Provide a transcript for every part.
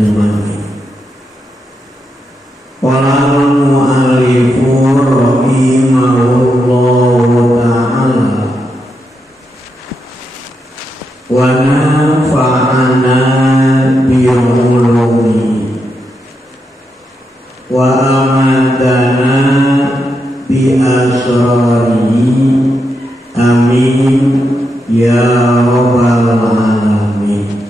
jelema. Qala al-mu'allifu rahimahullahu ta'ala wa nafa'ana bi'ulumi wa amadana bi'asrarihi amin ya rabbal alamin.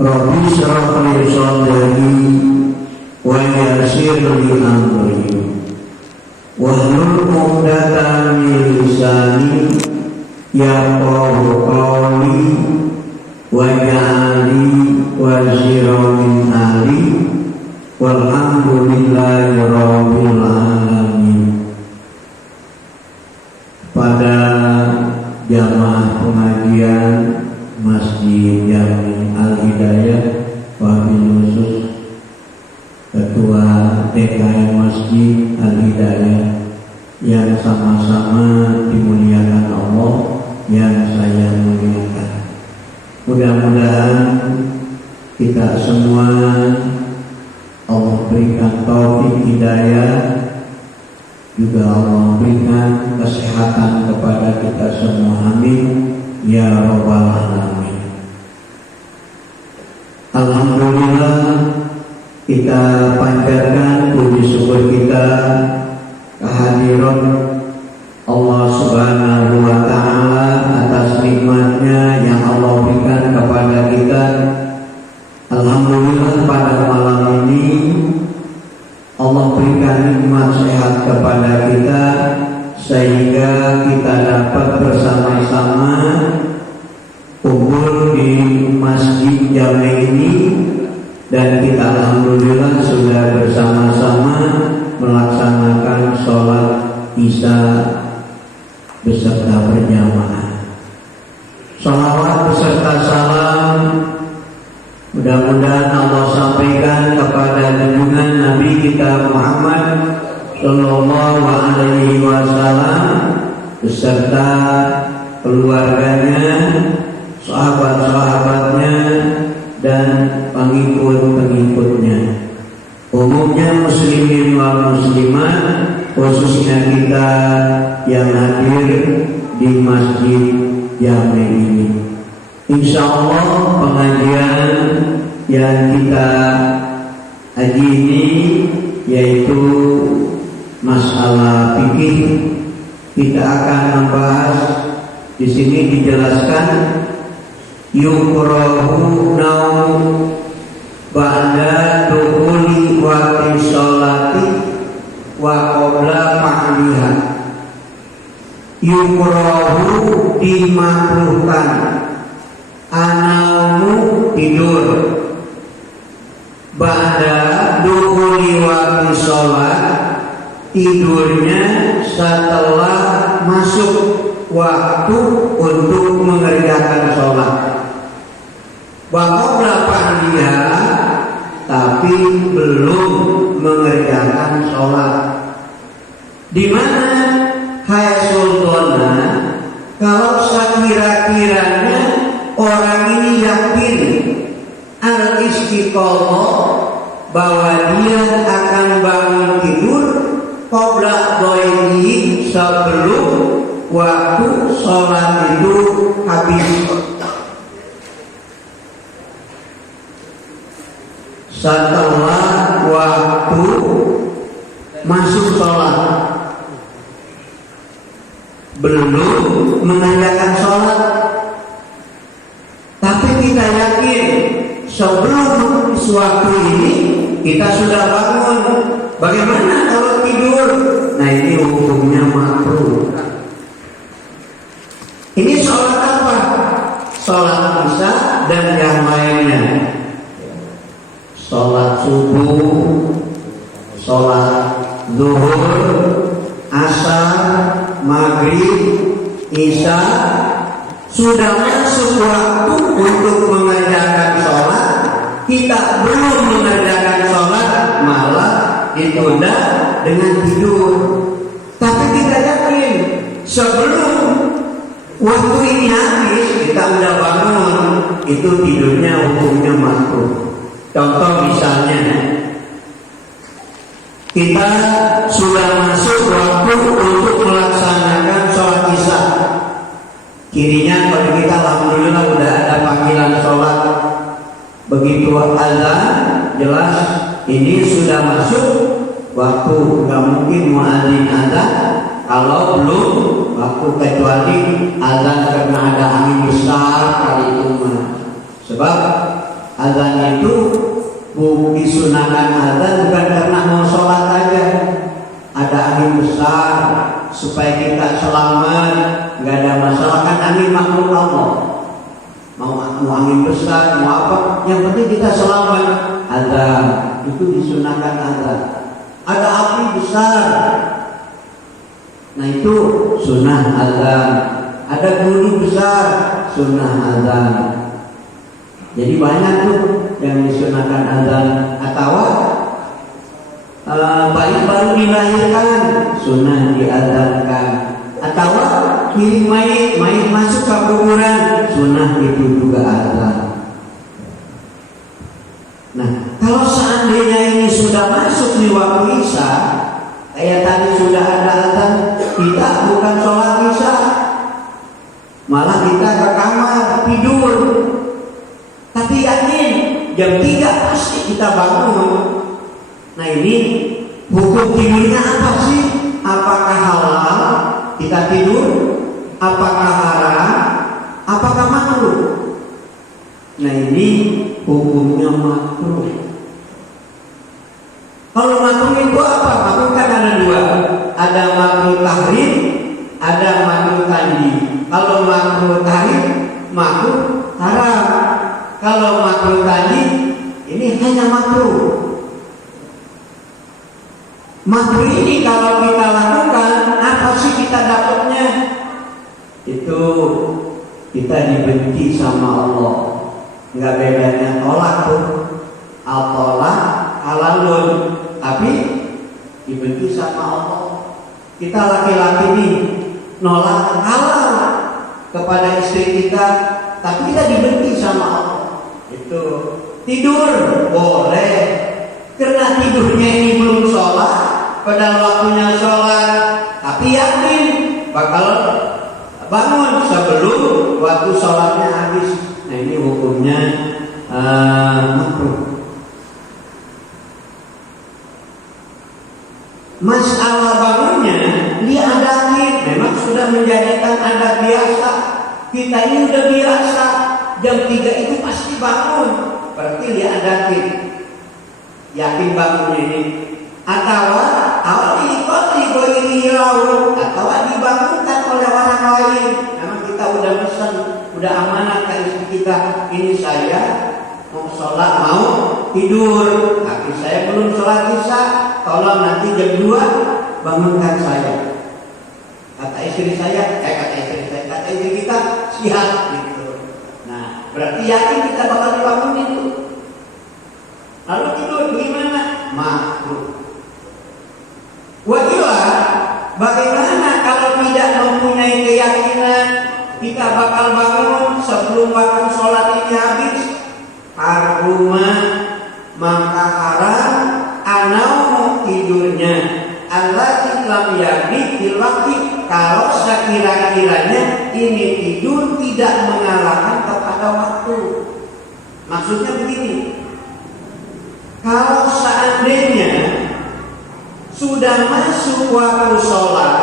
Rabbi syrah li sadri wa yassir li amri wahlul 'uqdatam min lisani yafqahu qawli waj'alni waziran min ahli walhamdulillahi rabbil alamin. Pada jamaah pengajian Masjid Jami Al-Hidayah, wabil khusus Ketua DKM Masjid Al-Hidayah yang sama-sama dimuliakan Allah, yang saya muliakan. Mudah-mudahan kita semua Allah berikan taufik hidayah, juga Allah berikan kesehatan kepada kita semua, amin ya rabbal alamin. Alhamdulillah, kita panjatkan puji syukur kita kehadiran Allah Subhanahu wa ta'ala atas nikmatnya yang Allah berikan kepada kita. Alhamdulillah, pada malam ini Allah berikan nikmat sehat kepada kita sehingga kita dapat bersama-sama kumpul di Masjid Jami ini, dan kita alhamdulillah sudah bersama-sama melaksanakan sholat Isya beserta berjamaah. Sholawat beserta salam mudah-mudahan Allah sampaikan kepada junjungan Nabi kita Muhammad Sallallahu Alaihi Wasallam beserta keluarganya, sahabat-sahabatnya, dan pengikut-pengikutnya. Umumnya muslimin wal muslimat, khususnya kita yang hadir di Masjid Jami ini. Insya Allah pengajian yang kita haji ini yaitu masalah fikih. Kita akan membahas, di sini dijelaskan yukrahu naum ba'da dukhuli waqti sholati wa qabla fa'liha. Yukrahu dimakruhkan, anaumu tidur, ba'da dukhuli waqti sholat tidurnya setelah masuk waktu untuk mengerjakan sholat. Wa qabla fa'liha, tapi belum mengerjakan sholat. Di mana hai sultana, kalau sekira-kiranya orang ini yakin al-istiqomah bahwa dia akan bangun tidur qabla dhairi, sebelum waktu sholat itu habis. Setelah waktu masuk sholat belum mengerjakan sholat, tapi kita yakin sebelum waktu ini kita sudah bangun. Bagaimana kalau tidur? Nah, ini hukumnya makruh. Ini sholat apa? Sholat Isya dan yang lainnya. Sholat subuh, sholat zuhur, asar, maghrib, isya, sudah masuk waktu untuk mengerjakan sholat, kita belum mengerjakan sholat, malah ditunda dengan tidur. Tapi kita yakin sebelum waktu ini habis kita udah bangun, itu tidurnya hukumnya makruh. Contoh misalnya, kita sudah masuk waktu untuk melaksanakan sholat isya. Kirinya pada kita alhamdulillah udah ada panggilan sholat. Begitu azan, jelas ini sudah masuk waktu. Gak mungkin muadzin azan kalau belum waktu, kecuali azan karena ada angin besar kali itu mah. Sebab azan itu disunahkan azan bukan karena mau sholat aja. Ada angin besar supaya kita selamat, nggak ada masalah. Kan angin makhluk Allah, mau angin besar mau apa, yang penting kita selamat. Azan itu disunahkan azan. Ada api besar, nah itu sunnah azan. Ada gunung besar, sunnah azan. Jadi banyak tuh yang disunahkan azan. Atau bayi baru dilahirkan, sunnah diazankan. Atau kirim mayit masuk ke kuburan, sunnah itu juga azan. Nah, kalau seandainya ini sudah masuk di waktu isya, kayak tadi sudah ada azan, kita bukan sholat isya, malah kita ke kamar tidur. Tapi yakin jam 3 pasti kita bangun. Nah ini hukum tidurnya apa sih? Apakah halal kita tidur? Apakah haram? Apakah makruh? Nah ini hukumnya makruh. Kalau makruh itu apa? Makruh kan ada dua. Ada makruh tahrim, ada makruh tanjim. Kalau makruh tahrim, makruh haram. Kalau makruh tanjim, ini hanya makruh. Makruh ini kalau kita lakukan, apa sih kita dapatnya? Itu kita dibenci sama Allah. Nggak bedanya tolak tuh, al-tolak, halalun, tapi dibenci sama Allah. Kita laki-laki nih nolak halal kepada istri kita, tapi kita dibenci sama Allah. Itu tidur boleh, karena tidurnya ini belum sholat, pada waktunya sholat, tapi yakin bakal bangun sebelum waktu sholatnya habis. Nah ini hukumnya makruh. Masalah bangunnya diadakan, memang sudah menjadikan adat biasa. Kita ini udah biasa, jam 3 itu pasti bangun, berarti diadakan. Yakin bangunnya ini. Atau dibangunkan oleh orang lain. Memang kita udah pesan, udah amanah ke istri kita, ini saya mau sholat, mau tidur, tapi saya belum sholat isya, tolong nanti jam 2 bangunkan saya. Kata istri kita siap gitu. Nah berarti yakin kita bakal dibangunin itu. Lalu tidur gimana? Makruh. Wajilah, bagaimana kalau tidak mempunyai keyakinan kita bakal bangun sebelum waktu sholat ini habis? Haruma maka haram anau tidurnya. Allah lam yabit bil waqti, kalau sekira-kiranya ini tidur tidak mengalahkan kepada waktu. Maksudnya begini, kalau seandainya sudah masuk waktu sholat,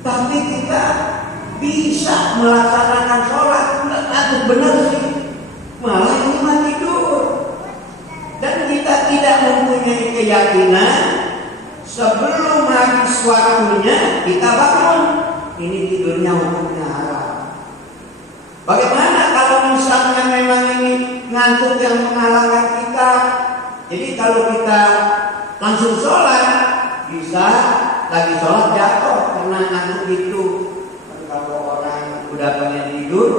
tapi kita bisa melaksanakan sholat, aduh benar sih, malah ini mah tidur, dan kita tidak mempunyai keyakinan sebelum habis waktunya kita bangun, ini tidurnya hukumnya haram. Bagaimana kalau misalnya memang ini ngantuk yang mengalahkan kita? Jadi kalau kita langsung sholat, bisa lagi sholat jatuh karena ngantuk itu. Kalau orang udah pengen tidur,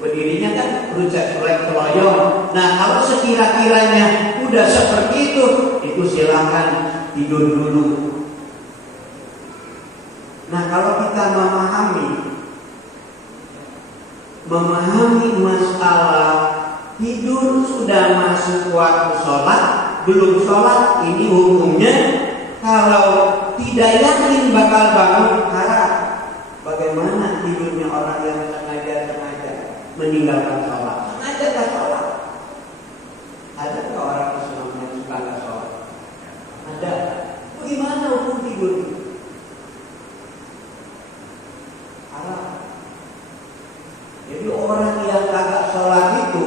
berdirinya kan rujak keloyong. Nah kalau sekira-kiranya udah seperti itu silakan tidur dulu. Nah kalau kita memahami memahami masalah tidur sudah masuk waktu sholat, belum sholat, ini hukumnya kalau tidak yakin bakal bangun haram. Bagaimana tidurnya orang yang sengaja meninggalkan sholat? Sengaja gak sholat. Ada nggak orang Islam yang suka gak sholat? Ada. Bagaimana hukum tidur? Haram. Jadi orang yang kagak sholat itu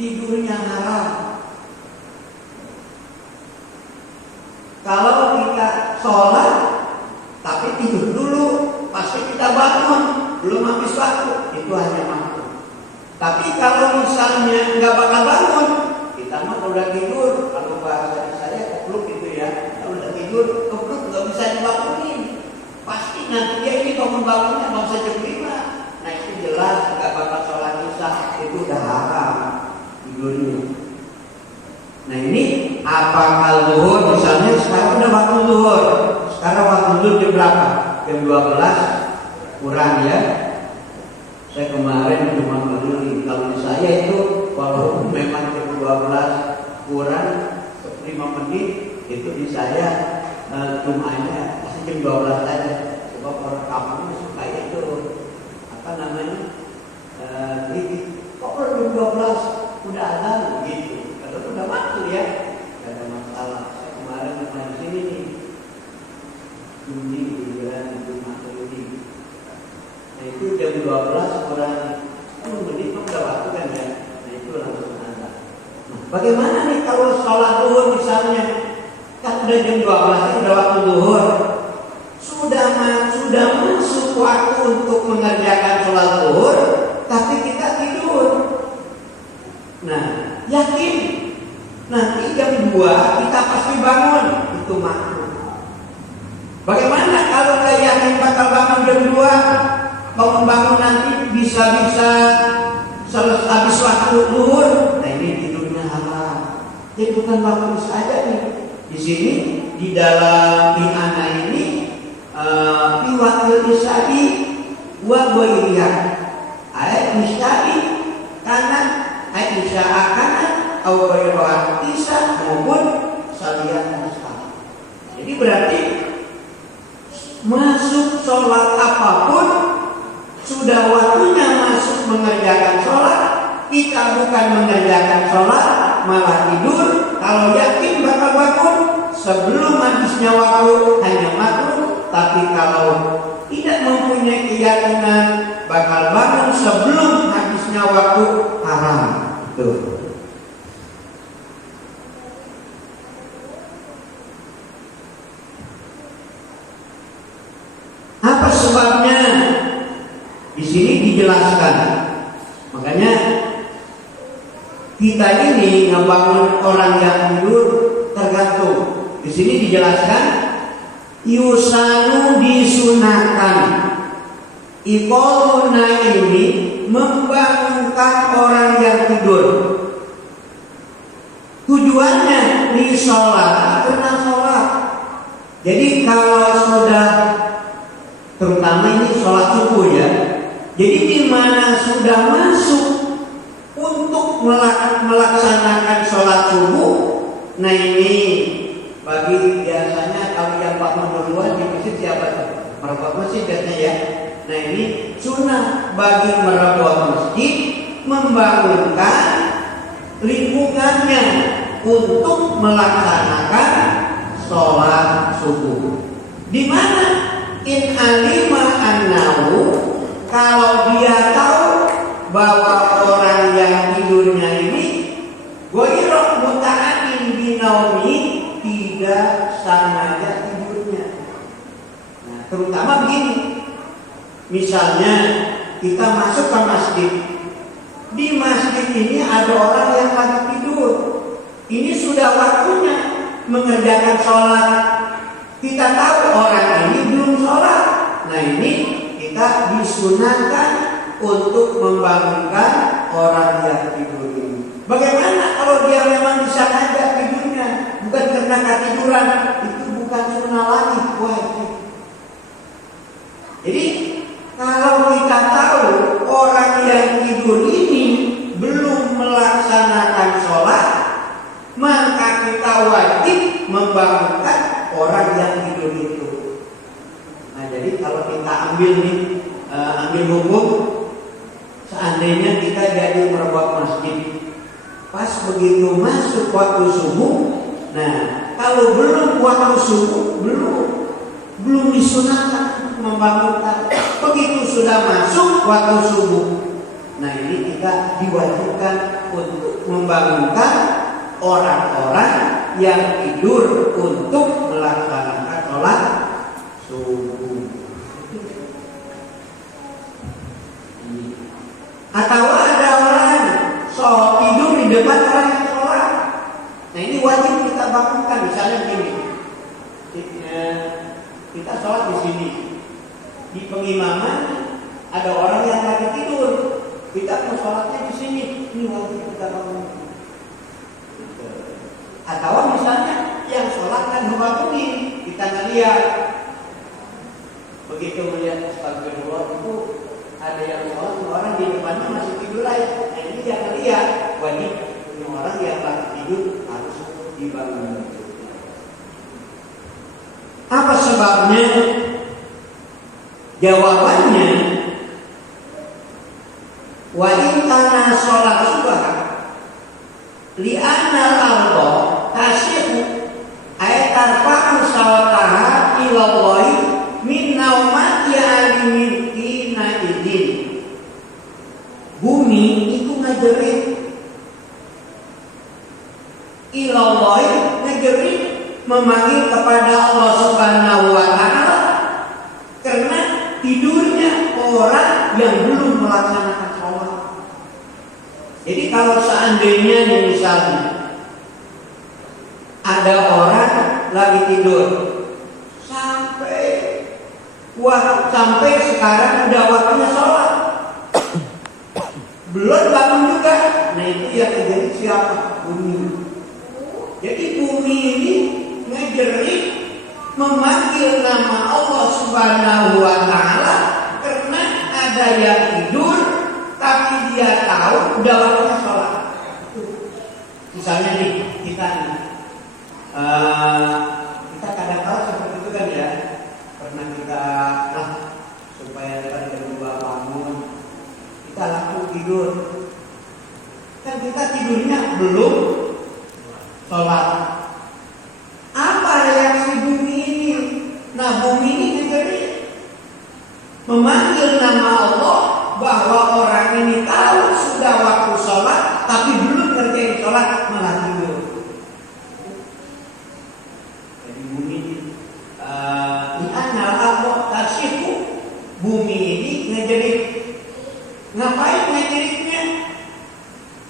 tidurnya haram. Kalau kita sholat tapi tidur dulu, pasti kita bangun belum habis waktu, itu hanya makruh. Tapi kalau misalnya nggak bakal bangun, kita mah udah tidur, kalau bahasa saya kepluk gitu ya, kalau udah tidur kepluk nggak bisa dibangunin, pasti nanti dia ini mau membangunnya bangsa jemima. Nah itu jelas nggak bakal sholat isya, itu udah haram tidurnya. Nah ini apakah zuhur, misalnya sekarang udah waktu zuhur, sekarang waktu zuhur jam berapa? Jam 12 kurang ya. Saya kemarin cuma beli, kalau saya itu kalau memang jam 12 kurang 5 menit itu di saya cumanya pasti jam 12 saja. Sebab orang kampung suka itu apa namanya kok kalau jam 12 udah azan gitu. Kalau udah waktu ya tidak ada masalah. Saya kemarin cuma di sini nih Juni bulan Jumat Juni. Nah itu jam 12 kurang 10 menit udah waktu kan ya. Nah itu langsung ada. Nah, bagaimana nih kalau sholat zuhur misalnya? Kan udah jam 12 udah waktu zuhur. Sudah masuk waktu untuk mengerjakan sholat zuhur, tapi kita tidur. Nah, yakin nanti jam 2 kita pasti bangun, itu makruh. Bagaimana kalau nggak yakin bakal bangun jam 2, bangun nanti bisa-bisa selesai habis waktu zuhur? Nah ini tidurnya haram. Jadi bukan bangun saja nih. Di sini di dalam ana ini wakil isya'i wa ghairiyah. Ayat isya'i kanan, ayat isya'a kanan, atau ghairiyah isya maupun salian isya. Jadi berarti masuk sholat apapun sudah waktunya masuk mengerjakan sholat, kita bukan mengerjakan sholat malah tidur. Kalau yakin bakal bangun sebelum habisnya waktu hanya makruh. Tapi kalau tidak mempunyai keyakinan bakal bangun sebelum habisnya waktu haram. Tuh. Apa sebabnya? Di sini dijelaskan. Makanya kita ini ngebangun orang yang tidur tergantung. Di sini dijelaskan yusanu disunahkan. Iqamuna ini membangunkan orang yang tidur. Tujuannya di sholat karena sholat. Jadi kalau sudah terutama ini sholat subuh ya. Jadi di mana sudah masuk untuk melaksanakan sholat subuh, nah ini bagi biasanya kalau yang bangun duluan di masjid siapa tuh? Merebut masjid biasanya ya. Nah ini sunnah bagi merebut masjid membangunkan lingkungannya untuk melaksanakan sholat subuh. Di mana in alima annahu, kalau dia tahu bahwa orang yang tidurnya ini ghairu muta'addin binaumi, tidak sengaja tidurnya. Nah, terutama begini. Misalnya kita masuk ke masjid. Di masjid ini ada orang yang lagi tidur. Ini sudah waktunya mengerjakan sholat. Kita tahu orang ini belum sholat. Nah ini kita disunahkan untuk membangunkan orang yang tidur ini. Bagaimana kalau dia memang disengaja tidurnya, bukan karena ketiduran? Itu bukan sunnah lagi, wajib. Jadi kalau kita tahu orang membangunkan orang yang tidur itu. Nah, jadi kalau kita ambil hukum, seandainya kita jadi merawat masjid, pas begitu masuk waktu subuh, nah kalau belum waktu subuh, belum disunahkan membangunkan. Begitu sudah masuk waktu subuh, nah ini kita diwajibkan untuk membangunkan orang-orang yang tidur untuk melaksanakan sholat subuh. Atau ada orang tidur di depan orang yang sholat, nah ini wajib kita bangunkan. Misalnya gini, kita sholat di sini, di pengimaman ada orang yang lagi tidur, kita mau sholatnya di sini, ini wajib kita bangunkan. Atau misalnya yang sholat kan bangunin, kita ngeliat, begitu melihat astagfirullah itu ada yang sholat, orang di depannya masih tidur lagi. Nah ini jangan lihat, wajib orang yang lagi tidur harus dibangun. Apa sebabnya? Jawabannya, wa in kana sholat subah li'anna al-ardo tasihu ay tarfa'u sawataha ilallahi min naumati alimin ina idin. Bumi itu ngajerit ilallahi, ngajerit memanggil kepada Allah Subhanahu wa ta'ala karena tidurnya orang yang belum melaksanakan sholat. Jadi kalau seandainya misalnya ada orang lagi tidur sampai sekarang udah waktunya sholat, belum bangun juga, nah itu yang terjadi siapa? Bumi. Jadi bumi ini ngejerit memanggil nama Allah Subhanahu wa ta'ala karena ada yang tidur tapi dia tahu udah waktunya sholat. Misalnya nih kita kadang-kadang seperti itu kan ya, pernah kita supaya kita kedua bangun, kita langsung tidur, kan kita tidurnya belum sholat. Apa reaksi bumi ini? Nah bumi ini jadi memanggil nama Allah bahwa orang ini tahu sudah waktu sholat tapi belum ngerjain sholat, malah tidur. Jadi bumi ini bumi ini ngejerit. Ngapain ngejeritnya?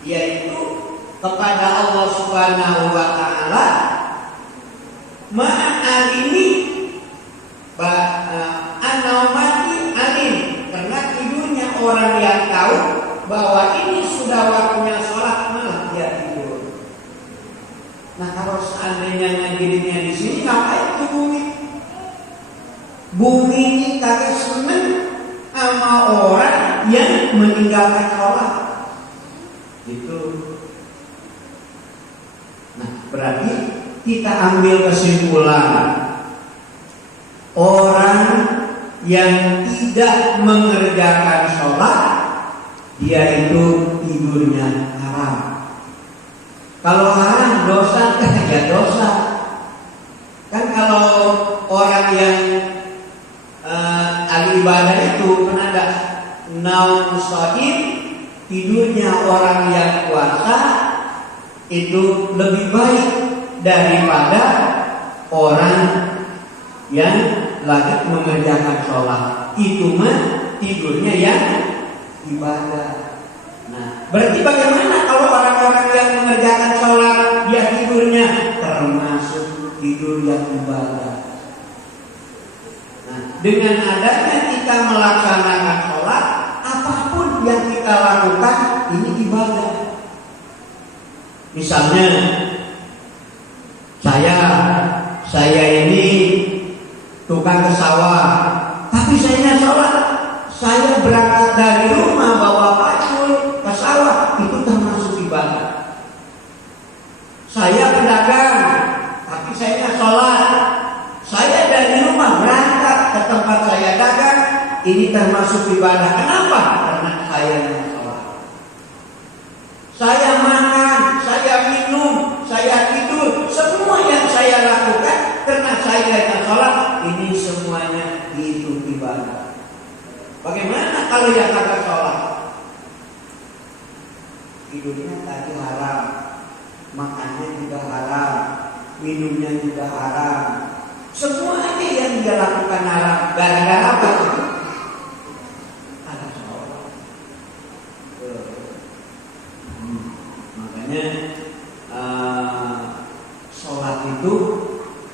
Yaitu kepada Allah Subhanahu wa ta'ala ma'alimi anaumati alim, karena tidurnya orang yang tahu bahwa ini sudah waktunya sholat, malah dia tidur. Nah kalau seandainya ngajinya di sini, ngapain itu bumi? Bumi ini kagak seneng sama orang yang meninggalkan sholat. Gitu. Nah berarti kita ambil kesimpulan, orang yang tidak mengerjakan sholat, dia itu tidurnya haram. Kalau haram dosa, ya dosa. Kan kalau orang yang ahli ibadah itu kan ada naum shaim, tidurnya orang yang puasa itu lebih baik daripada orang yang lagi mengerjakan sholat. Itu mah tidurnya yang ibadah. Nah, berarti bagaimana kalau orang-orang yang mengerjakan sholat dia tidurnya termasuk tidur yang ibadah? Nah, dengan adanya kita melaksanakan sholat, apapun yang kita lakukan ini ibadah. Misalnya saya ini tukang ke sawah, tapi saya sholat. Saya berangkat dari rumah bawa pacul ke sawah, itu termasuk ibadah. Saya pedagang, tapi saya sholat ini termasuk ibadah. Kenapa? Karena saya yang sholat. Saya makan, saya minum, saya tidur, semua yang saya lakukan karena saya yang sholat. Ini semuanya itu ibadah. Bagaimana kalau yang kagak sholat? Tidurnya tadi haram, makannya juga haram, minumnya juga haram, semuanya yang dia lakukan haram. Gara-gara apa? Ada sholat. Makanya sholat itu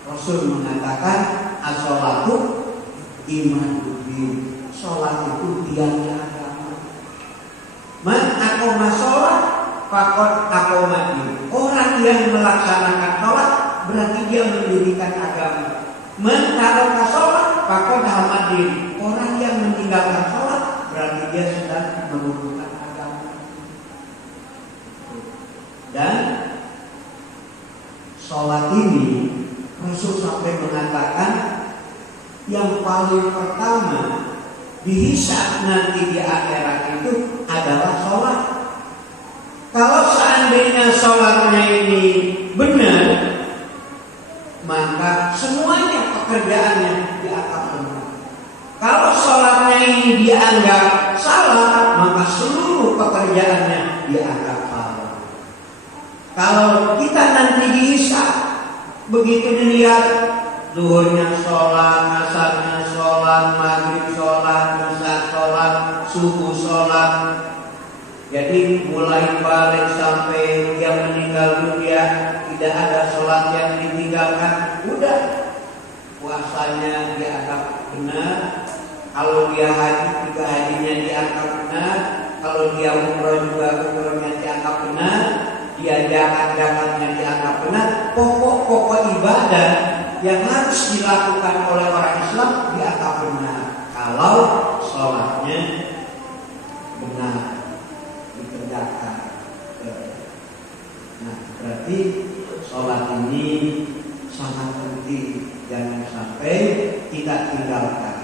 Rasul mengatakan as-sholatu imaduddin. Sholat itu tiangnya agama. Man aqoma sholat faqad aqoma din. Orang yang melaksanakan sholat berarti dia mendirikan agama. Man taraka sholat faqad hamadin. Orang yang meninggalkan sholat berarti dia sedang menurunkan agama. Dan sholat ini Rasul sampai mengatakan yang paling pertama dihisab nanti di akhirat itu adalah sholat. Kalau seandainya sholatnya ini benar, maka semuanya pekerjaannya dianggap benar. Kalau sholatnya ini dianggap salah, maka seluruh pekerjaannya dianggap salah. Kalau kita nanti dihisab, begitu dilihat zuhurnya sholat, asarnya sholat, maghrib sholat, isya sholat, subuh sholat. Jadi mulai balik sampai dia meninggal dunia tidak ada sholat yang ditinggalkan. Udah, puasanya dianggap benar. Kalau dia haji juga hajinya dianggap benar. Kalau dia umroh juga umrohnya dianggap benar. Dia zakat-zakatnya dianggap benar. Pokok-pokok ibadah yang harus dilakukan oleh orang Islam dianggap benar kalau sholatnya benar dikerjakan. Nah, berarti sholat ini sangat penting, jangan sampai kita tinggalkan.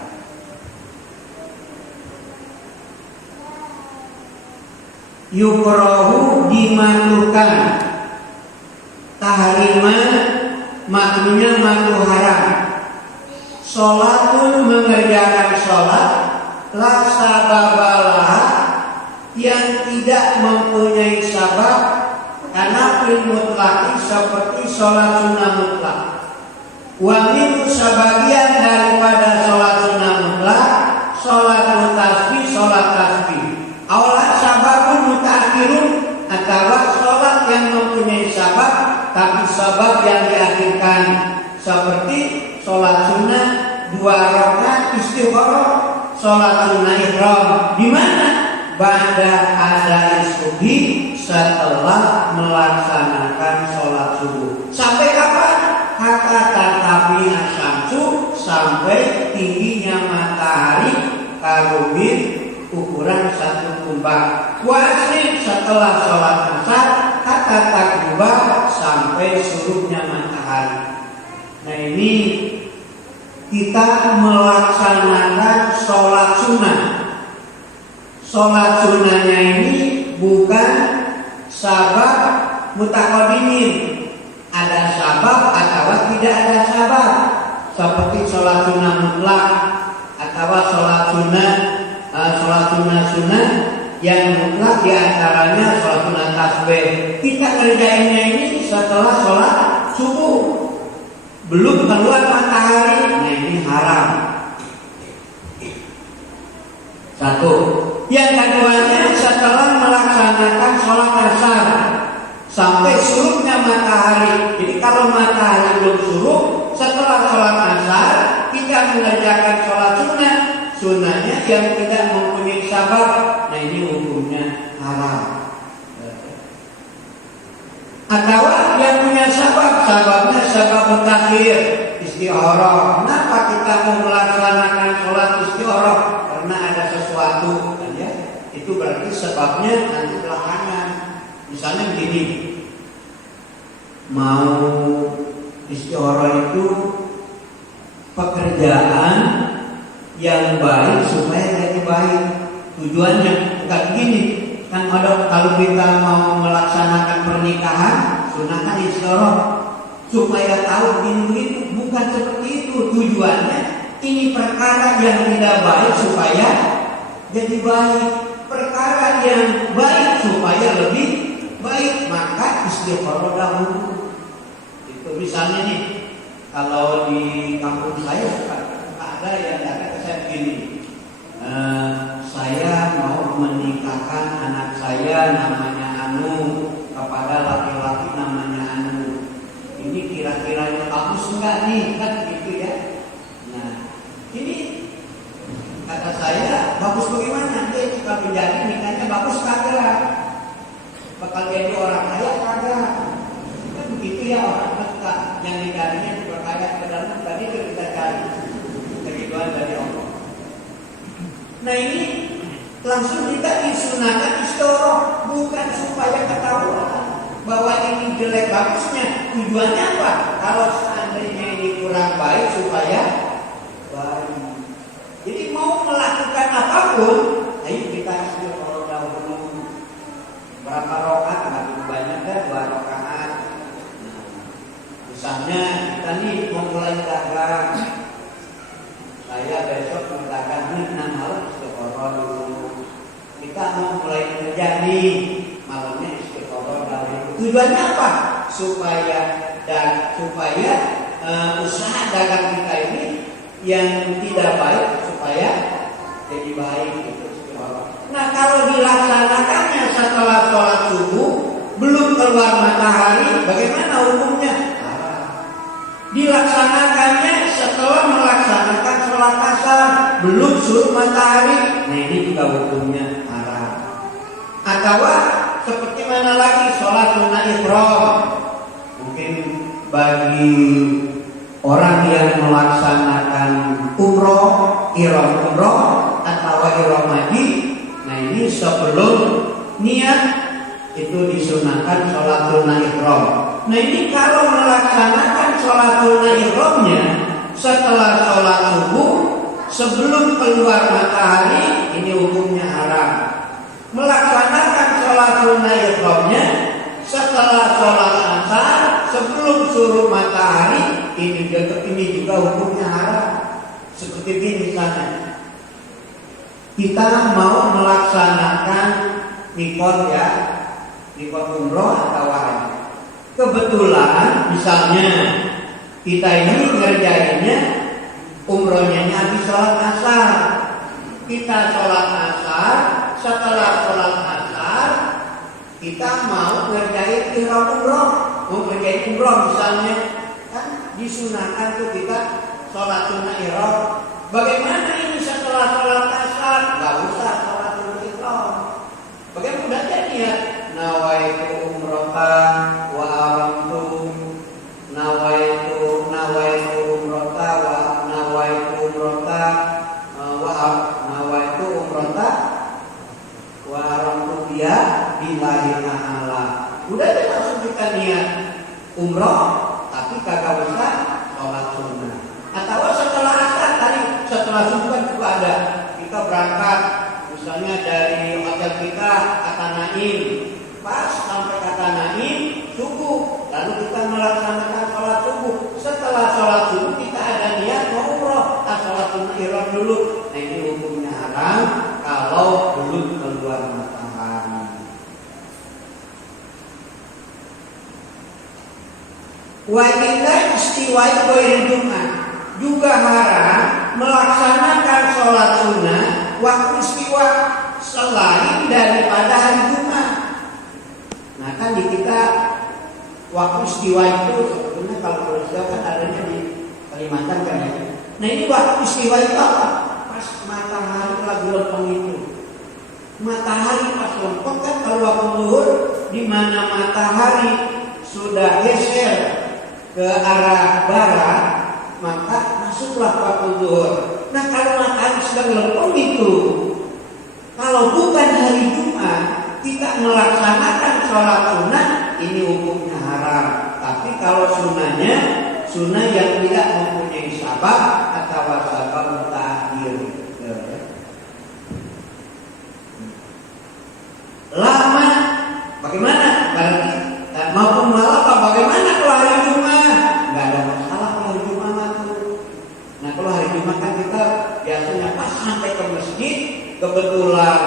Yukrahu dimakruhkan, tahriman makruhnya makruh haram. Sholatun mengerjakan sholat la sababalah yang tidak mempunyai sabab karena mutlaki seperti sholat sunnah mutlak. Wa min sebagian daripada sholat sunnah mutlak sholat tasbih, sholat tasbih. Aulah sababun mutaakhirun atau sholat yang mempunyai sabab tapi sabab yang diakhirkan seperti sholat sunnah 2 rakaat istikharah, sholat sunnah ihram di mana ba'da ada subuh setelah melaksanakan sholat subuh. Sampai kapan? Hatta tatapi asyamsu, sampai tingginya matahari karubin ukuran 1 tumbak. Wajib setelah sholat asar hatta takbubah, sampai surutnya matahari. Nah, ini kita melaksanakan sholat sunnah. Sholat sunnahnya ini bukan sabab mutaqaddimin. Ada sabab atau tidak ada sabab. Seperti sholat sunnah mutlak atau sholat sunnah yang mutlak diantaranya sholat sunnah tasbih. Kita kerjainnya ini setelah sholat subuh, belum keluar matahari. Nah, ini haram. Satu. Yang keduanya setelah melaksanakan sholat asar sampai surutnya matahari. Jadi kalau matahari belum surut, setelah sholat asar kita mengerjakan sholat sunnah. Sunnahnya yang tidak mempunyai sabab, nah ini hukumnya haram. Atau yang punya sabab, sababnya sabab mutakhir, istikharah. Kenapa kita mau melaksanakan sholat istikharah? Karena ada sesuatu, kan ya? Itu berarti sebabnya nanti belakangan. Misalnya begini, mau istikharah itu pekerjaan yang baik supaya jadi baik. Tujuannya bukan begini. Kan ada kalau kita mau melaksanakan pernikahan, sunahkan isyarat supaya tahu begini, bukan seperti itu. Tujuannya ini perkara yang tidak baik supaya jadi baik, perkara yang baik supaya lebih baik, maka istikharah dahulu. Itu misalnya nih, kalau di kampung saya ada yang kata saya begini, saya mau menikahkan anak saya namanya Anu kepada laki-laki namanya Anu. Ini kira-kiranya bagus enggak nih, kan gitu ya. Nah, ini kata saya bagus bagaimana? Dia jika menjadi nikahnya bagus kagak? Bakal jadi orang kaya kagak? Kan begitu ya orang kita yang nikahnya juga kaya padahal tadi kita cari keridhaan dari Allah. Nah ini langsung kita disunahkan isyarat, bukan supaya ketahuan bahwa ini jelek bagusnya. Tujuannya apa? Kalau seandainya ini kurang baik supaya baik. Jadi mau melakukan apapun, ayo kita isyarat dahulu. Berapa rakaat? Nggak banyak kan, 2 rakaat. Nah, misalnya kita nih mau mulai dagang. Saya besok mendagang nih 6 malam istikharah dulu. Kita mau mulai kerja nih, malamnya istikharah dahulu. Tujuannya apa? Supaya usaha dagang kita ini yang tidak baik supaya jadi baik gitu. Nah kalau dilaksanakannya setelah sholat subuh belum keluar matahari, bagaimana hukumnya? Dilaksanakannya setelah melaksanakan sholat asar belum surut matahari, nah ini juga hukumnya haram. Atau seperti mana lagi sholat sunnah ihram, mungkin bagi orang yang melaksanakan ihram umroh atau ihram haji, nah ini sebelum niat itu disunahkan sholat sunnah ihram. Nah ini kalau melaksanakan sholat sunnah ihramnya setelah sholat subuh sebelum keluar matahari, ini hukumnya haram. Melaksanakan sholat sunnah ihramnya setelah sholat asar sebelum surut matahari, ini juga hukumnya haram. Seperti ini misalnya, kita mau melaksanakan mikot ya, mikot umroh atau haji. Kebetulan misalnya kita ini ngerjainnya umrohnya habis sholat asar. Kita sholat asar, setelah sholat asar kita mau ngerjain ihram umroh, mau ngerjain umroh misalnya, kan disunahkan tuh kita sholat sunnah ihram. Bagaimana ini setelah sholat asar? Gak usah sholat sunnah ihram. Bagaimana udah jadi ya? Nawaitu umrohah wa aramtu, nawaitu umrohah wa nawaitu umrohah nawaitu umrohah wa aramtu dia billahi ta'ala. Udah deh langsung kita niat umroh, tapi kagak usah sholat sunnah. Atau setelah asar tadi, setelah subuh kan juga ada, kita berangkat misalnya dari hotel kita Kata Naim, pas sampai Kata Naim subuh, lalu kita melaksanakan sholat subuh. Setelah sholat subuh kita ada niat mau umroh, sholat sunnah ihram dulu. Nah ini hukumnya haram kalau belum keluar matahari. Wajibnya istiwai goir Jumat, juga haram melaksanakan sholat sunnah waktu istiwa selain daripada hari Jumat. Nah kan di kita waktu istiwa itu sebetulnya kalau peristiwa kan adanya di Kalimantan kan ya. Nah ini waktu istiwa itu apa? Pas matahari lagi lempeng itu. Matahari pas lempeng kan kalau waktu zuhur, di mana matahari sudah geser ke arah barat, maka masuklah waktu zuhur. Nah kalau matahari sedang lempeng itu, kalau bukan hari Jumat kita melaksanakan sholat sunnah, ini hukumnya haram. Tapi kalau sunnahnya sunnah yang tidak mempunyai sabab atau sabab mutakhir. akhir. Lama, bagaimana? Maupun malam, bagaimana kalau hari Jumat? Nggak ada masalah kalau hari Jumat tuh. Nah kalau hari Jumat kan kita biasanya pas sampai ke masjid, kebetulan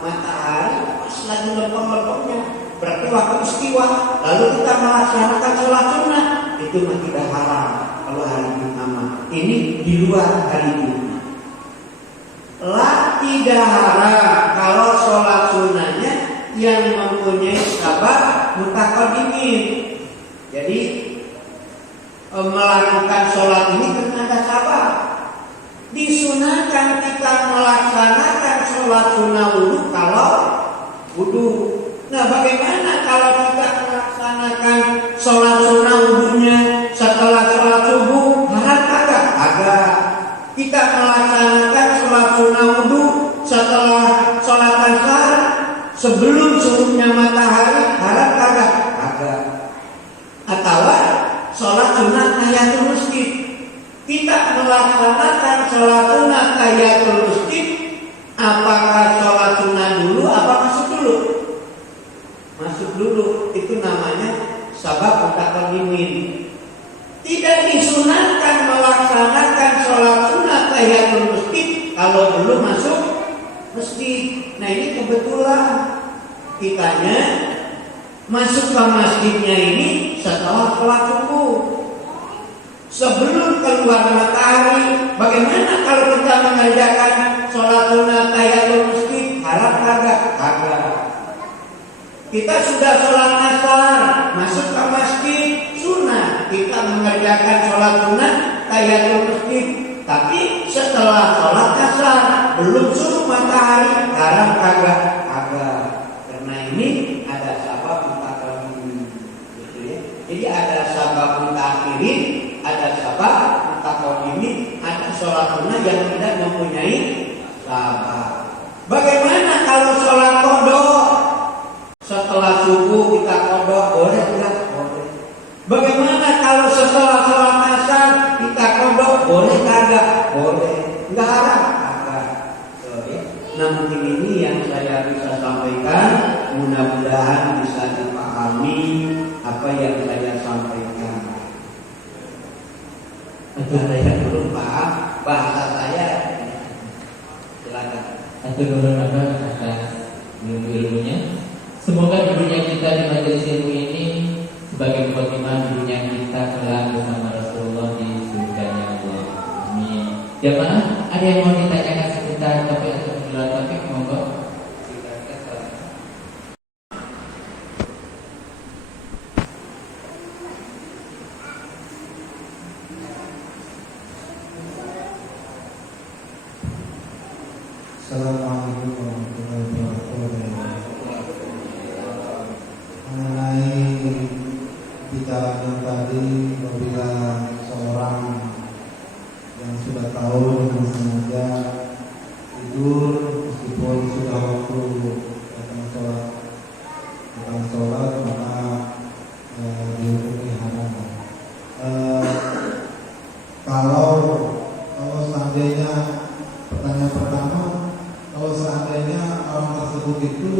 matahari pas lagi lempeng-lempengnya, berarti waktu istiwa, lalu kita melaksanakan sholat sunnah, itu mah tidak haram kalau hari Jumat. Ini di luar hari Jumat. Tidak haram kalau sholat sunnahnya yang mempunyai sabab mutaqaddimin. Jadi melakukan sholat ini karena ada sabab. Disunahkan kita melaksanakan sholat sunnah wudhu kalau wudhu. Nah bagaimana kalau kita melaksanakan sholat sunnah wudhunya setelah sholat subuh? Haram agak? Agak. Kita melaksanakan sholat sunnah wudhu setelah sholat asar sebelum surutnya matahari, haram kagak? Kagak. Atau sholat sunnah tahiyatul masjid, kita melaksanakan sholat sunnah tahiyatul masjid, apakah sholat sunnah dulu apa masuk dulu? Masuk dulu, itu namanya sabab mutaqaddimin. Tidak disunahkan melaksanakan sholat sunnah tahiyatul masjid kalau belum masuk masjid. Nah ini kebetulan kitanya masuk ke masjidnya ini setelah sholat subuh, sebelum keluar matahari. Bagaimana kalau kita mengerjakan sholat sunnah tahiyatul masjid? Haram kagak? Kagak. Kita sudah sholat asar, masuk ke masjid, sunnah kita mengerjakan sholat sunnah tahiyatul masjid. Tapi setelah sholat asar belum surut matahari, haram kagak? Kagak. Karena ini ada sabab mutaqaddimin, gitu ya. Jadi ada sabab mutakhirin, ada sabab mutaqaddimin, ada sholat sunnah yang tidak mempunyai sabab. Bagaimana kalau sholat qadha? Setelah subuh kita qadha, boleh enggak? Boleh. Bagaimana kalau setelah sholat asar kita qadha, boleh kagak? Boleh. Enggak haram? Kagak. Nah mungkin ini yang saya bisa sampaikan, mudah-mudahan bisa dipahami apa yang saya sampaikan. Ada yang belum paham bahasa saya, silakan. Atur atas ilmunya. Semoga dunia kita di majelis ilmu ini sebagai khotimah dunia kita kelak bersama Rasulullah di surganya Allah. Amin. Jamaah, ada yang mau ditanyakan seputar topik atau penjelasan topik? Monggo. Assalamualaikum warahmatullahi wabarakatuh. Mengenai bicara yang tadi, apabila seorang yang sudah tahu dengan sengaja tidur meskipun sudah waktu datang sholat maka dihukumi haram. Kalau seandainya, pertanyaan pertama, kalau seandainya orang tersebut itu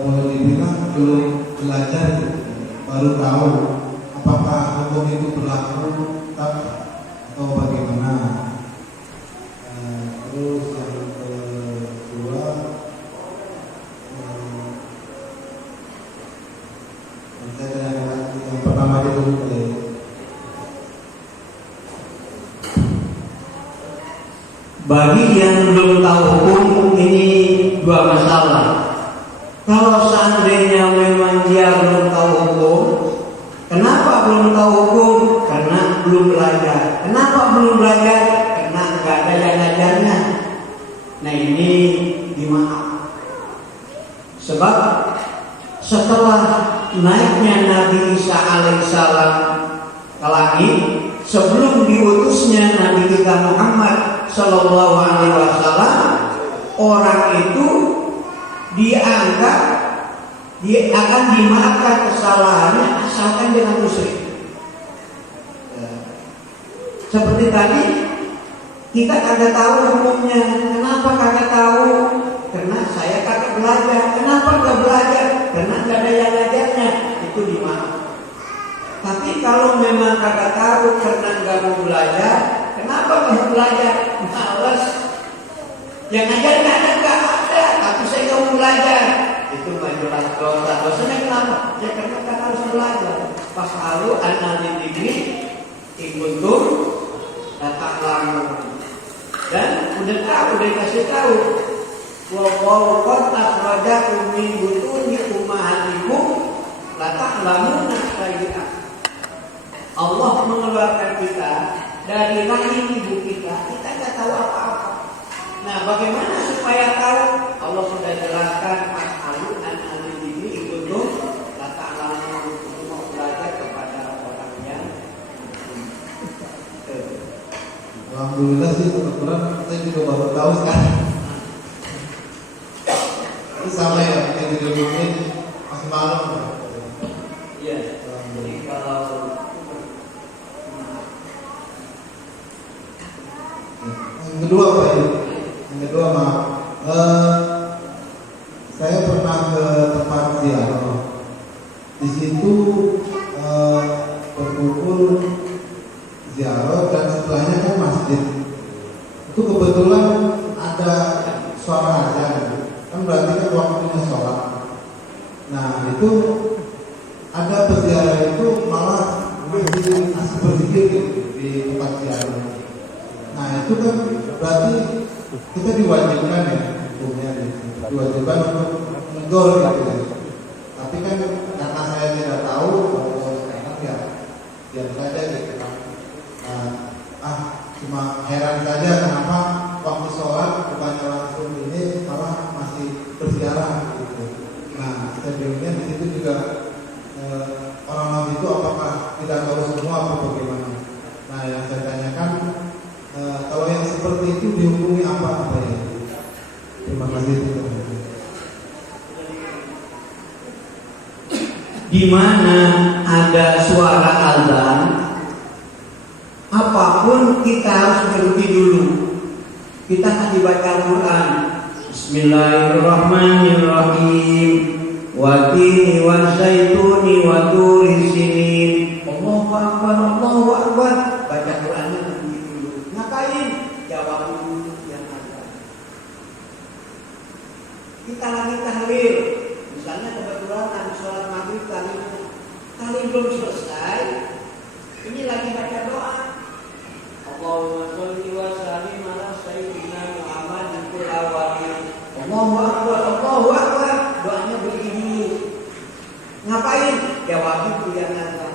boleh dibilang belum belajar, baru tahu apakah hukum itu berlaku atau bagaimana. Terus yang kedua, yang pertama itu bagi yang belum tahu hukum ini dua masalah. Kalau seandainya memang dia belum tahu hukum, kenapa belum tahu hukum? Karena belum belajar. Kenapa belum belajar? Karena nggak ada yang ngajarnya. Nah ini dimaaf. Sebab setelah naiknya Nabi Isa alaihissalam ke langit, sebelum diutusnya Nabi kita Muhammad Sallallahu Alaihi Wasallam, orang itu dianggap dia akan dimaafkan kesalahannya asalkan dengan musyrik. Seperti tadi Kita kagak tahu hukumnya. Kenapa kagak tahu? Karena saya kagak belajar. Kenapa nggak belajar? Karena nggak ada yang ngajarnya. Itu di mana? Tapi kalau memang kagak tahu karena nggak mau belajar, kenapa nggak belajar? Males. Yang ngajar nggak ada. Tapi saya nggak mau belajar. Itu majelis dosa. Dosanya kenapa? Ya karena kan harus belajar. Pas lalu anak ini ikutum datang lalu. Dan udah tahu, udah kasih tahu. Wa qad akhrajakum min butuni ummahatikum la ta'lamuna syai'an. Allah mengeluarkan kita dari rahim ibu kita nggak tahu apa-apa. Nah, bagaimana supaya tahu? Allah sudah jelaskan mas'alu an al-dini ikutum la ta'lamuna, mau belajar kepada orang yang Alhamdulillah sih kebetulan saya juga baru tahu sekarang. Ini sama ya, yang diduluin masih malam. Iya. Jadi kalau yang kedua apa ya? Yang kedua maaf. Saya pernah ke tempat ziarah. Di situ berkumpul ziarah dan setelahnya kan masjid. Itu kebetulan ada suara azan. Kan berarti kan waktunya sholat. Nah itu ada peziarah itu malah masih berzikir gitu di tempat ziarah. Nah itu kan berarti kita diwajibkan ya hukumnya, diwajibkan untuk menggol gitu ya. Tapi kan karena saya tidak tahu, enak ya biar saja gitu kan. Cuma heran saja kenapa waktu sholat bukannya langsung ini malah masih berziarah gitu. Nah saya bingungnya di situ juga orang itu apakah tidak tahu semua atau bagaimana? Nah yang saya tanyakan kalau yang seperti itu dihukumi apa ya? Terima kasih. Di mana ada suara azan, apapun kita harus berhenti dulu. Kita akan dibaca Al-Quran. Bismillahirrahmanirrahim. Wa tini wa zaituni wa turi sinin. Allahu Akbar, Allahu Akbar. Baca Qurannya nanti dulu. Ngapain? Jawab dulu yang ada. Kita lagi tahlil. Misalnya kebetulan ada sholat maghrib tahlil belum selesai. Ini lagi baca doa. Allahumma sholli wa sallim ala sayyidina Muhammad fil awwalin. Allahu Akbar, Allahu Akbar. Doanya begini. Ngapain? Jawab itu yang ada.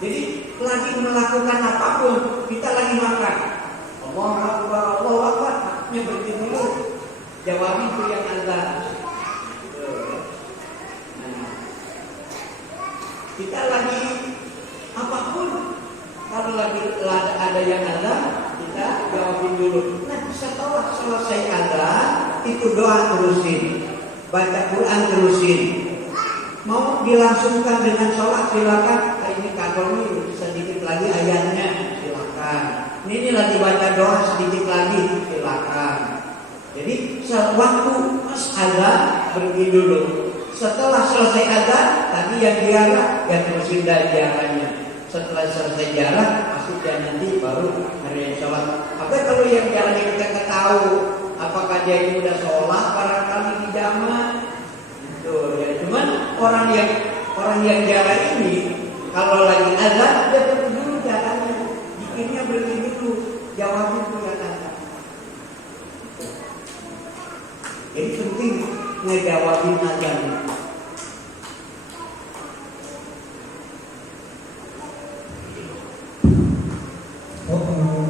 Jadi lagi melakukan apapun, kita lagi makan. Allahu Akbar, Allahu Akbar. Haknya berhenti dulu. Jawab itu yang ada. Kita lagi apapun, kalau lagi ada yang ada, kita jawabin dulu. Nah, setelah selesai ada, itu doa terusin, baca Quran terusin. Mau dilangsungkan dengan sholat silakan. Ini kalau ini sedikit lagi ayatnya silakan. Ini lagi baca doa sedikit lagi silakan. Jadi waktu pas ada berhenti dulu. Setelah selesai azan, tadi yang ziarah, ya terusin dari ziarahnya. Setelah selesai ziarah, maksudnya nanti baru hari yang sholat. Apa kalau yang jalannya kita nggak tahu, apakah dia ini udah sholat barangkali di jamaah? Itu ya. Cuman orang yang ziarah ini, kalau lagi azan, dia berhenti dulu jalannya, bikinnya berhenti dulu, jawabnya itu yang ada. Jadi penting ngejawabin azan.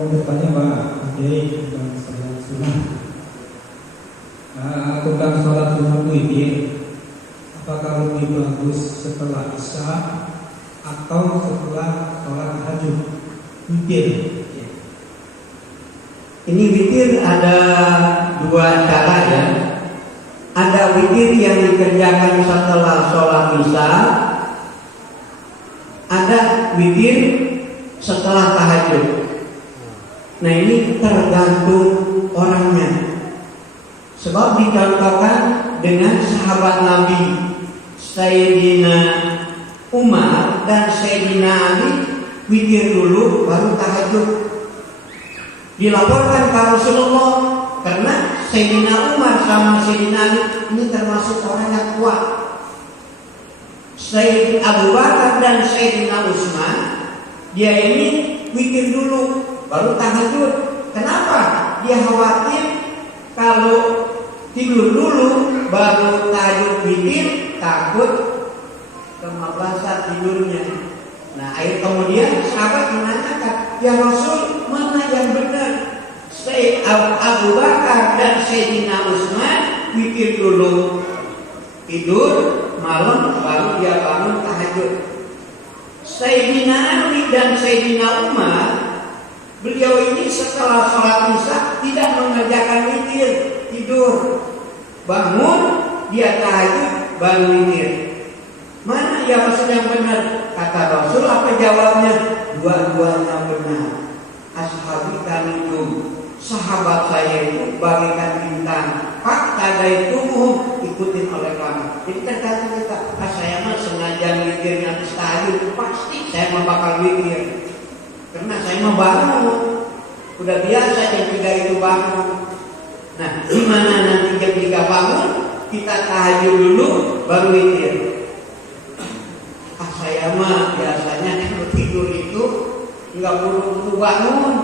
Bertanya Pak Kiai tentang sholat sunnah. Tentang sholat sunnah witir, apakah lebih bagus setelah isya atau setelah sholat tahajud? Witir. Ini witir ada dua cara ya. Ada witir yang dikerjakan setelah sholat isya, ada witir setelah tahajud. Nah ini tergantung orangnya. Sebab dicontohkan dengan sahabat Nabi Sayyidina Umar dan Sayyidina Ali, witir dulu baru tahajud. Dilaporkan ke Rasulullah karena Sayyidina Umar sama Sayyidina Ali ini termasuk orang yang kuat. Sayyidina Abu Bakar dan Sayyidina Utsman, dia ini witir dulu baru tahajud. Kenapa? Dia khawatir kalau tidur dulu baru tahajud witir, takut kemablasan tidurnya. Nah, akhir kemudian sahabat menanyakan, ya Rasul, mana yang benar? Abu Bakar dan Sayyidina Utsman witir dulu tidur, malam baru dia bangun tahajud. Sayyidina Ali dan Sayyidina Umar, beliau ini setelah sholat isya tidak mengerjakan witir, tidur, bangun dia tahajud baru witir. Mana ya Rasul yang benar? Kata Rasul, apa jawabnya? Dua-duanya benar. Ashabi kami itu, sahabat saya itu bagaikan bintang, fakta dari tubuh ikutin oleh kamu. Jadi tergantung kita. Saya mah sengaja witirnya tahajud, pasti saya mau bakal witir. Karena saya mau bangun, udah biasa jam 3 itu bangun. Nah, gimana nanti jam 3 bangun, kita tahajud dulu baru witir. Saya mah biasanya kalau tidur itu nggak perlu bangun,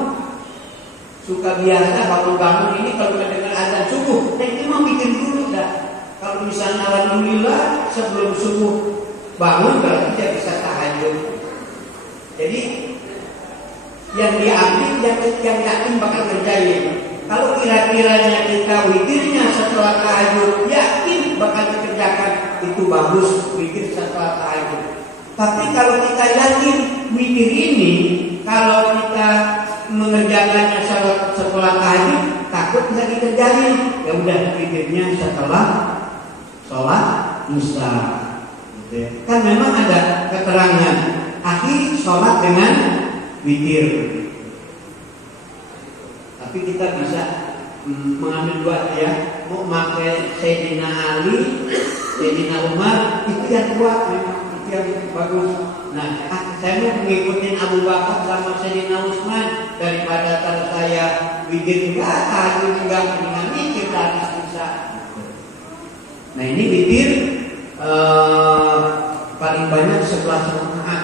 suka biasa bangun ini kalau mendengar azan subuh, itu mah bikin dulu dah. Kalau misalnya alhamdulillah sebelum subuh bangun berarti dia bisa tahajud. Jadi yang diambil yang yakin bakal terjadi. Kalau kira-kiranya kita witirnya setelah tahajud yakin bakal dikerjakan, itu bagus witir setelah tahajud. Tapi kalau kita yakin witir ini kalau kita mengerjakannya setelah tahajud takut nggak dikerjain, ya udah witirnya setelah sholat isya. Kan memang ada keterangan akhir sholat dengan witir. Tapi kita bisa mengambil dua ya, mau pakai Sayyidina Ali, Sayyidina Umar, itu yang kuat memang, itu yang bagus. Nah, saya mau mengikuti Abu Bakar sama Sayyidina Utsman daripada kalau saya witir enggak, tahajud enggak, mendingan mikir dari bisa. Nah ini witir paling banyak 11 rakaat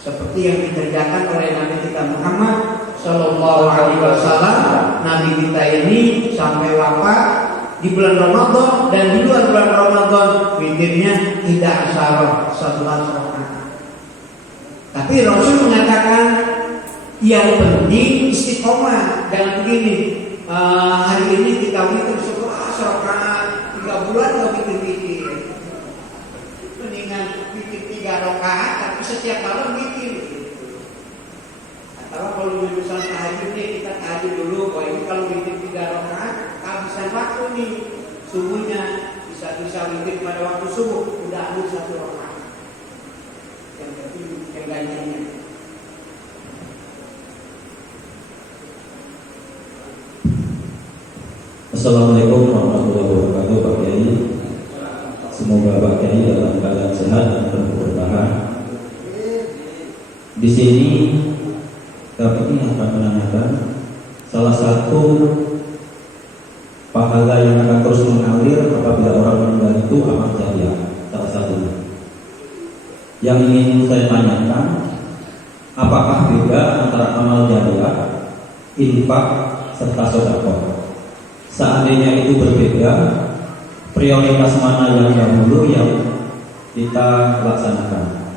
seperti yang dikerjakan oleh Nabi kita Muhammad Sallallahu Alaihi Wasallam. Nabi kita ini sampai wafat di bulan Ramadan dan di luar bulan Ramadan witirnya tidak asar 11 rakaat. Tapi Rasul mengatakan yang penting istiqomah. Jangan begini, hari ini kita witir 11 rakaat, 3 bulan nggak witir-witir. Mendingan witir 3 rakaat tapi setiap malam witir. Atau kalau misalnya tahajud nih, kita tahajud dulu. Wah ini kalau witir 3 rakaat kehabisan waktu nih, subuhnya bisa witir pada waktu subuh udah habis 1 rakaat. Yang penting yang gantinya. Assalamualaikum warahmatullahi wabarakatuh, Pak Kiai. Semoga Pak Kiai dalam keadaan sehat dan penuh bertahan. Di sini kami akan menanyakan salah satu pahala yang akan terus mengalir apabila orang meninggal itu amal jariah. Salah satunya yang ingin saya tanyakan, apakah beda antara amal jariah, infak serta sedekah? Seandainya itu berbeda, prioritas mana yang dahulu yang kita laksanakan?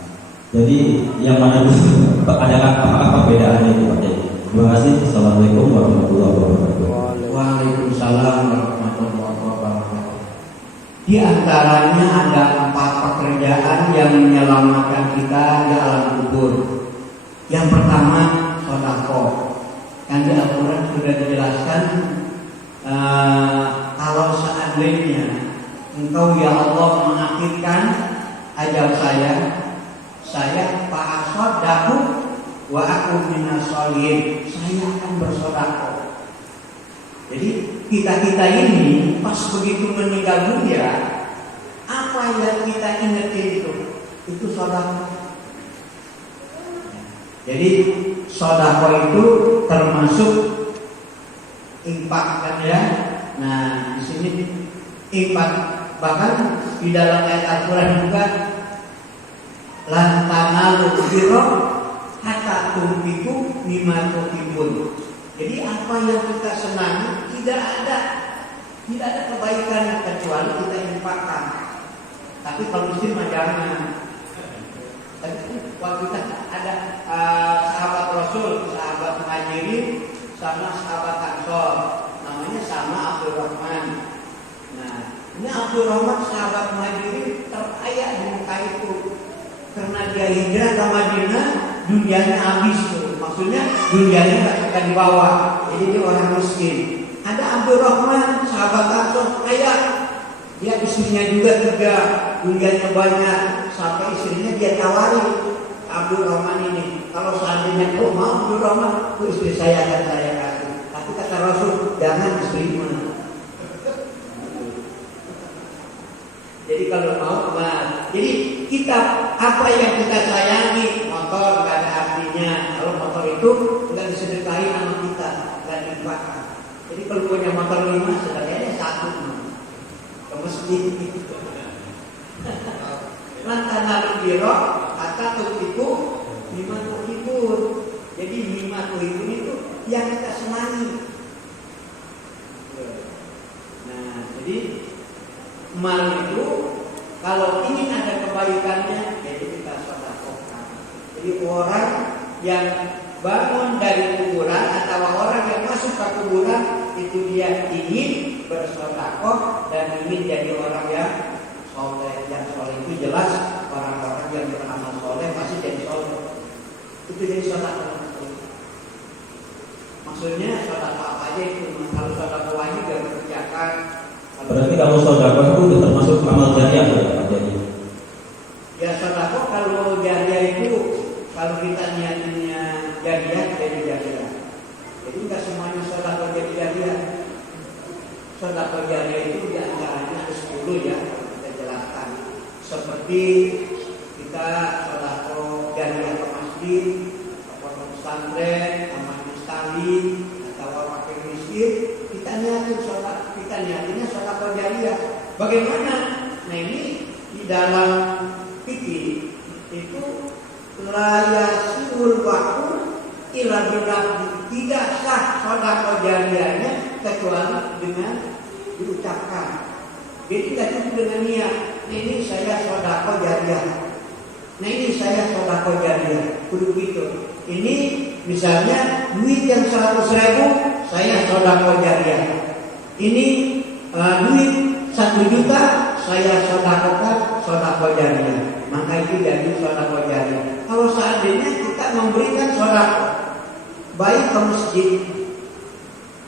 Jadi yang mana dulu? Ada apa perbedaannya itu Pak Kiai? Terima kasih. Assalamualaikum warahmatullahi wabarakatuh. Waalaikumsalam warahmatullahi wabarakatuh. Di antaranya ada 4 pekerjaan yang menyelamatkan kita di alam kubur. Yang pertama sedekah. Yang di Al-Quran sudah dijelaskan. Kalau seandainya engkau ya Allah mengakhirkan ajal saya fa'asaddaku wa aku minas sholihin, saya akan bersedekah. Jadi kita ini pas begitu meninggal dunia, apa yang kita ingetin itu sedekah. Jadi sedekah itu termasuk infak kan ya. Nah, di sini infak, bahkan di dalam ayat Al-Qur'an juga lan tanalu birra hatta tunfiqu mimma tuhibbun. Jadi apa yang kita senangi tidak ada kebaikan kecuali kita infakkan. Tapi kalau muslim mah jangan. Waktu kita ada sahabat Rasul, sahabat Muhajirin sama sahabat Ansor, namanya sama Abdurrahman. Nah, ini Abdurrahman sahabat Muhajirin terkaya di Mekah itu. Karena dia hijrah ke Madinah, dunianya habis tuh. Maksudnya dunianya nggak suka dibawa. Jadi dia orang miskin. Ada Abdurrahman sahabat Ansor kaya. Dia istrinya juga 3, dunianya banyak. Sampai istrinya dia tawari Abdurrahman ini, kalau seandainya kau mau Abdurrahman, itu istri saya akan saya kasih. Tapi kata Rasul, jangan istrimu. Jadi kalau mau, jadi kita apa yang kita sayangi, motor nggak ada artinya. Kalau motor itu nggak disedekahin sama kita, nggak diinfakkan. Jadi kalau punya motor 5, sedekahnya 1 ke masjid. Lantana biro kata tuh mimma tuhibun. Jadi mimma tuhibun itu yang kita senangi. Nah, jadi mal itu kalau ingin ada kebaikannya, jadi kita sedekahkan. Jadi orang yang bangun dari kuburan atau orang yang masuk ke kuburan itu dia ingin bersedekah dan ingin jadi orang yang soleh. Yang soleh itu jelas orang-orang yang beramal soleh pasti jadi soleh. Itu jadi sedekah. Maksudnya sedekah apa aja itu? Kalau sedekah wajib yang dikerjakan. Berarti kalau sedekah itu termasuk amal jariah ya Pak Jadi? Ya sedekah kalau jariah itu kalau kita niatnya jariah jadi jariah. Jadi nggak semuanya sedekah jadi jariah. Sedekah jariah itu diantaranya ada 10 ya. Seperti kita sedekah jariah ke masjid, ke pesantren, ke majlis taklim, atau wakil miskin, kita niatinnya sedekah jariah. Bagaimana? Nah ini di dalam fikih itu la yasul waqu ila billahi, tidak sah sedekah jariahnya kecuali dengan diucapkan. Jadi tidak cukup dengan niat. Ini saya sedekah jariah. Nah ini saya sedekah jariah. Kudu gitu. Ini misalnya duit yang 100.000 saya sedekah jariah. Ini duit 1 juta saya sedekahkan sedekah jariah. Maka itu jadi sedekah jariah. Kalau seandainya kita memberikan sedekah baik ke masjid,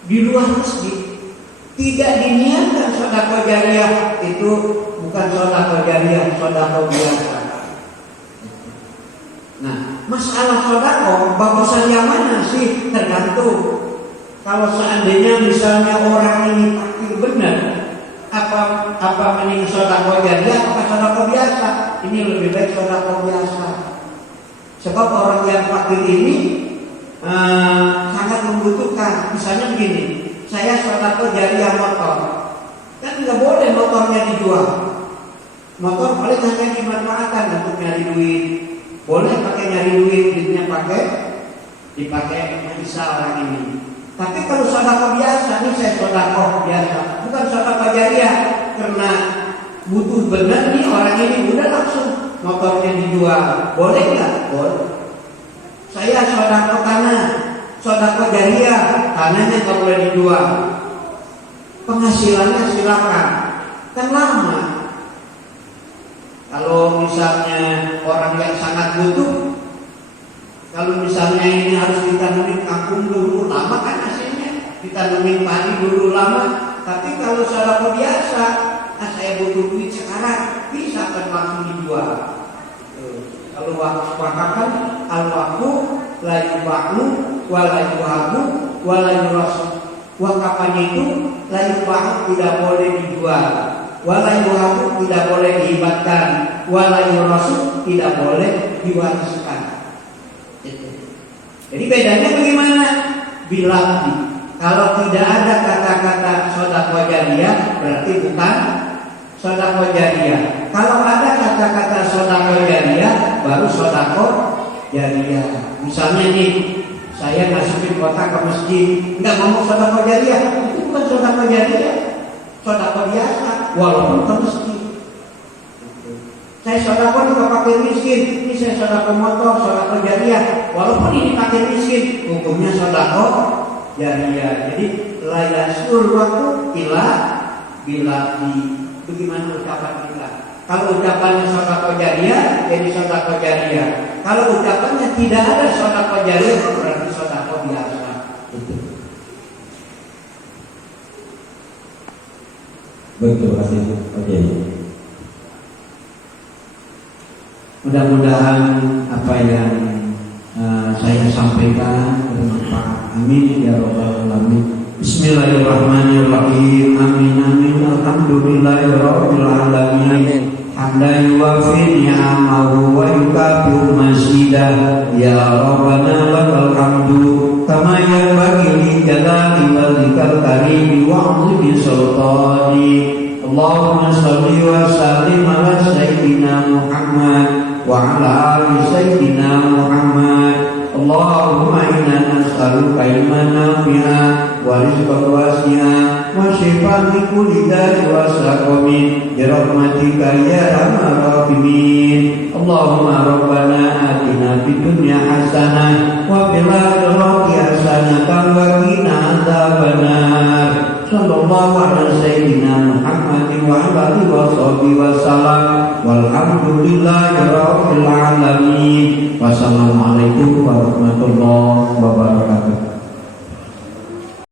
di luar masjid, tidak diniatkan sedekah jariah, itu bukan sedekah jariah, sedekah biasa. Nah, masalah sedekah bagusan yang mana sih? Tergantung. Kalau seandainya misalnya orang ini fakir benar, apa mending sedekah jariah apa sedekah biasa? Ini lebih baik sedekah biasa. Sebab orang yang fakir ini sangat membutuhkan. Misalnya begini, saya sedekah jariah motor, kan nggak boleh motornya dijual. Motor paling hanya dimanfaatkan untuk nyari duit. Boleh pakai nyari duit, duitnya dipakai bisa orang ini. Tapi kalau sedekah biasa, ini saya sedekah biasa, bukan sedekah jariah, karena butuh benar nih orang ini, udah langsung motornya dijual. Boleh nggak? Boleh. Saya sedekah tanah, sedekah jariah, tanahnya nggak boleh dijual. Penghasilannya silakan, kan lama. Kalau misalnya orang yang sangat butuh, kalau misalnya ini harus ditanemin kangkung dulu lama kan hasilnya, ditanemin padi dulu lama. Tapi kalau sedekah biasa, saya butuh duit sekarang, bisa kan langsung dijual. Kalau wakaf kan al-waqfu la yuba'u wa la yuhabu wa la yurasu. Wakafannya itu la yuba'u tidak boleh dijual, wa la yuhabu tidak boleh dihibatkan, wa la yurasu tidak boleh diwariskan. Jadi bedanya bagaimana? Bilafdi. Kalau tidak ada kata-kata sedekah jariyah berarti bukan sedekah jariyah. Kalau ada kata-kata sedekah jariyah baru sedekah jariyah. Misalnya nih, saya masukin kotak ke masjid, nggak ngomong sedekah jariyah, itu bukan sedekah jariyah, sedekah biasa walaupun ke masjid. Saya sedekah ke fakir miskin, ini saya sedekah motor, sedekah jariyah, walaupun ini fakir miskin, hukumnya sedekah jariyah. Jadi layasul waktu ila bila di bagaimana ucapan kita. Kalau ucapannya sedekah jariyah, jadi sedekah jariyah. Kalau ucapannya tidak ada sedekah jariyah, berarti sedekah biasa. Baik, terima kasih. Oke. Mudah-mudahan apa yang saya sampaikan bermanfaat. Amin ya rabbal alamin. Bismillahirrahmanirrahim. Amin amin. Alhamdulillahirabbil alamin. Hamdan yuwafi ni'amahu wa yukafi'u mazidah. Ya rabbana lakal hamdu kama yanbaghi li jalali wajhikal karim wa 'azimi sultani. Allahumma shalli wa sallim ala sayyidina Muhammad wa ala ali sayyidina Muhammad. Allahumma inna nas'aluka ilman nafi'an wa rizqan wasi'an wa shifaan min kulli da'i wa saqamin bi rahmatika ya arhamar rahimin. Allahumma rabbana atina fid dunya hasanah wa fil akhirati hasanah wa qina adzabannar. Sallallahu ala sayyidina Muhammadin wa ala alihi wa sahbihi wa sallam. Walhamdulillahi rabbil alamin. Wassalamualaikum warahmatullahi wabarakatuh.